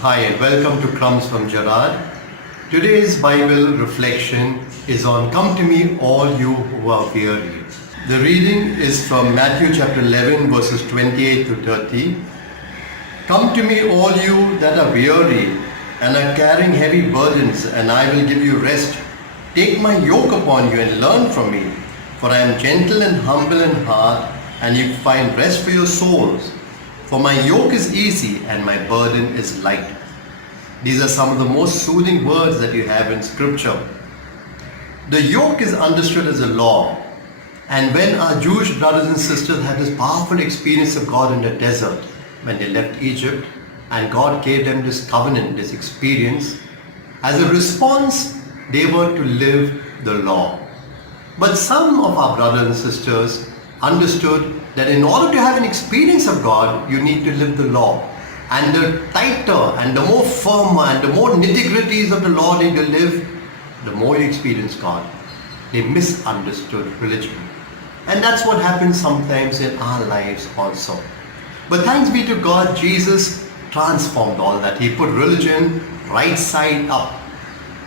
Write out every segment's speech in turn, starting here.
Hi and welcome to Crumbs from Gerard. Today's Bible reflection is on Come to me all you who are weary. The reading is from Matthew chapter 11 verses 28 to 30. Come to me all you that are weary and are carrying heavy burdens, and I will give you rest. Take my yoke upon you and learn from me, for I am gentle and humble in heart, and you find rest for your souls. For my yoke is easy and my burden is light. These are some of the most soothing words that you have in scripture. The yoke is understood as a law. And when our Jewish brothers and sisters had this powerful experience of God in the desert, when they left Egypt, and God gave them this covenant, this experience, as a response, they were to live the law. But some of our brothers and sisters understood that in order to have an experience of God, you need to live the law. And the tighter and the more firmer and the more nitty-gritties of the law that you live, the more you experience God. They misunderstood religion. And that's what happens sometimes in our lives also. But thanks be to God, Jesus transformed all that. He put religion right side up.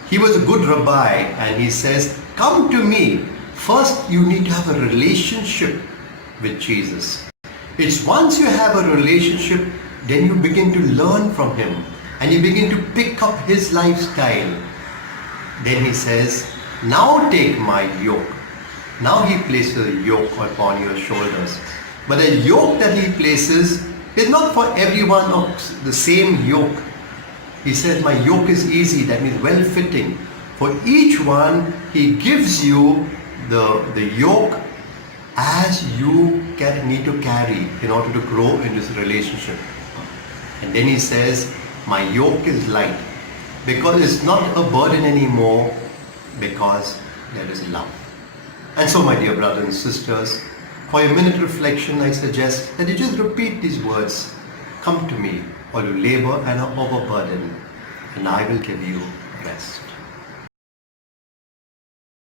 He was a good rabbi, and he says, come to me. First, you need to have a relationship with Jesus. It's once you have a relationship, then you begin to learn from him and you begin to pick up his lifestyle. Then he says, now take my yoke. Now he places a yoke upon your shoulders. But a yoke that he places is not for everyone of the same yoke. He says, my yoke is easy, that means well-fitting. For each one, he gives you the yoke as you need to carry in order to grow in this relationship. And then he says, my yoke is light, because it's not a burden anymore, because there is love. And so, my dear brothers and sisters, for a minute reflection, I suggest that you just repeat these words. Come to me, all you labor and are overburdened, and I will give you rest.